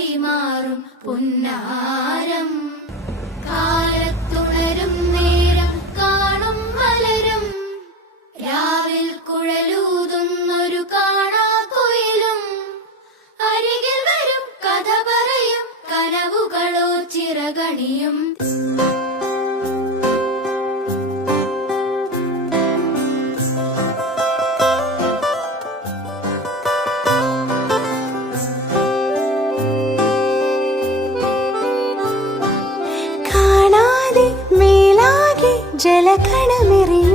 കൈമാറും പുന്നാരം. കാലത്തുണരും നേരം കാണും മലരും, രാവിൽ കുഴലൂതുന്നൊരു കാണാക്കുയിലും, അരികിൽ വരും കഥ പറയും കനവുകളോ ചിറകണിയും. ജലകണമെറിയ